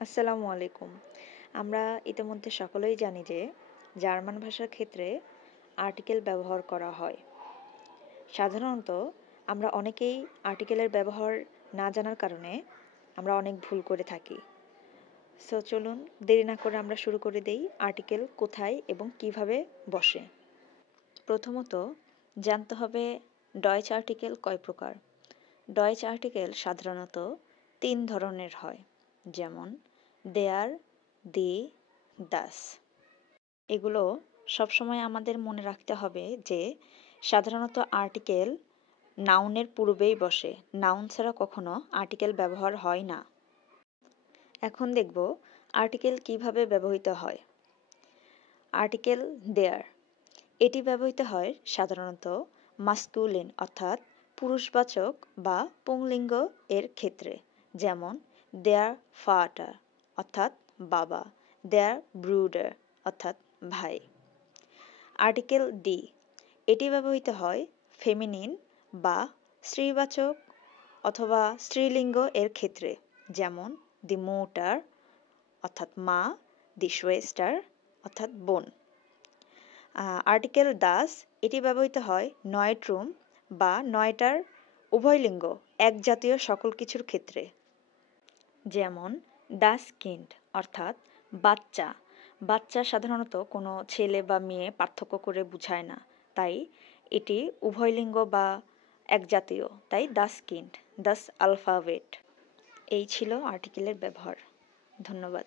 আসসালামু আলাইকুম। আমরা ইতিমধ্যে সকলেই জানি যে জার্মান ভাষার ক্ষেত্রে আর্টিকেল ব্যবহার করা হয়। সাধারণত আমরা অনেকেই আর্টিকেলের ব্যবহার না জানার কারণে আমরা অনেক ভুল করে থাকি। সো চলুন দেরি না করে আমরা শুরু করে দেই আর্টিকেল কোথায় এবং কিভাবে বসে। প্রথমত জানতে হবে ডয়েচ আর্টিকেল কয় প্রকার। ডয়েচ আর্টিকেল সাধারণত ৩ ধরনের হয়, যেমন দেয়ার, দি, দাস। এগুলো সবসময় আমাদের মনে রাখতে হবে যে সাধারণত আর্টিকেল নাউনের পূর্বেই বসে, নাউন ছাড়া কখনো আর্টিকেল ব্যবহার হয় না। এখন দেখব আর্টিকেল কিভাবে ব্যবহৃত হয়। আর্টিকেল দেয়ার, এটি ব্যবহৃত হয় সাধারণত মাস্কুলিন অর্থাৎ পুরুষবাচক বা পুংলিঙ্গ এর ক্ষেত্রে, যেমন দেয়ার ফাটার অর্থাৎ বাবা, দেয়ার ব্রুডার অর্থাৎ ভাই। আর্টিকেল দি, এটি ব্যবহৃত হয় ফেমিনিন বা স্ত্রীবাচক অথবা স্ত্রীলিঙ্গ এর ক্ষেত্রে, যেমন দি মোটার অর্থাৎ মা, দি সোয়েস্টার অর্থাৎ বোন। আর্টিকেল দাস, এটি ব্যবহৃত হয় নয়ট্রুম বা নয়টার উভয়লিঙ্গ এক জাতীয় সকল কিছুর ক্ষেত্রে, যেমন দাস কিন্ড অর্থাৎ বাচ্চা। বাচ্চা সাধারণত কোনো ছেলে বা মেয়ে পার্থক্য করে বোঝায় না, তাই এটি উভয়লিঙ্গ বা এক জাতীয়, তাই দাস কিন্ড, দাস আলফাবেট। এই ছিল আর্টিকেলের ব্যবহার। ধন্যবাদ।